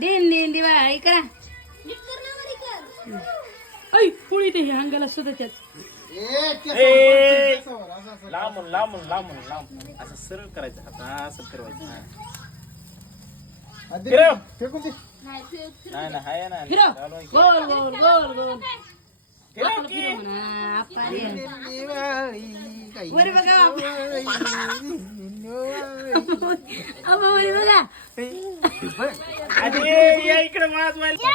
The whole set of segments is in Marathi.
दिन दिन दिवाळी करा. ऐ पोळी ते अंगाला सुद्धा त्यात. लांबून लांबून लांबून लांबून असं सरळ करायचं हात असं फिरवायचं. फेकून दे. नाही ना हाय ना फिरव चालू आहे. गोल गोल गोल गोल फिरव की. वर बघा वर बघा. आधी या इकडे वाजवायला.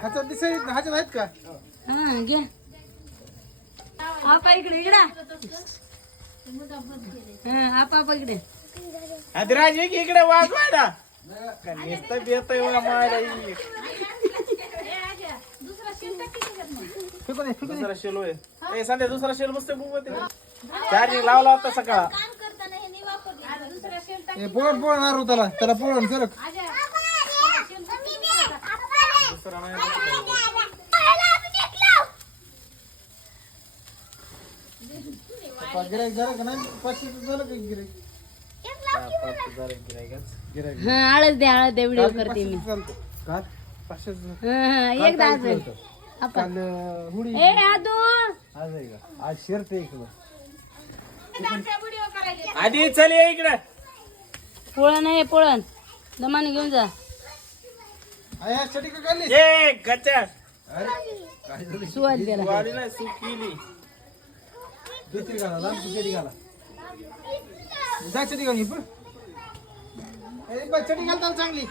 ह्याच्यात दिसाय ह्याच्यात आहेत का? हा घ्या आपा इकडे इकडे. हा आपा इकडे. आधी राज ये की इकडे वाजवायला. का नुसतं बेतय बघा मायला. फेकून दे, फेकून दे. दुसरा शेल होय. ए संध्या दुसरा शेल मस्त चार्जिंग लावला होता सकाळ. पोळण पोळण आरू त्याला त्याला पोळण सरक. दुसरा नाही. गिराईक झालं का नाही? 500 झालं का गिराईक? गिराईक हा हळद द्या व्हिडिओ करते मी. काल 500 हा एकदा असेल आपा. काल हुडी ए आदू आज आहे का? आज शर्ट आहे इकडं. आधी चल ये इकडे. पोळण आहे पोळण दमाने घेऊन जा. आया चटी का काढली? ए गच्चा काय झालं? सुवाल त्याला. वाली नाही सूप केली. दुसरी घाला लांब चटी घाला. जा चटी घाल ही पण. ए बा चटी घालता चांगली.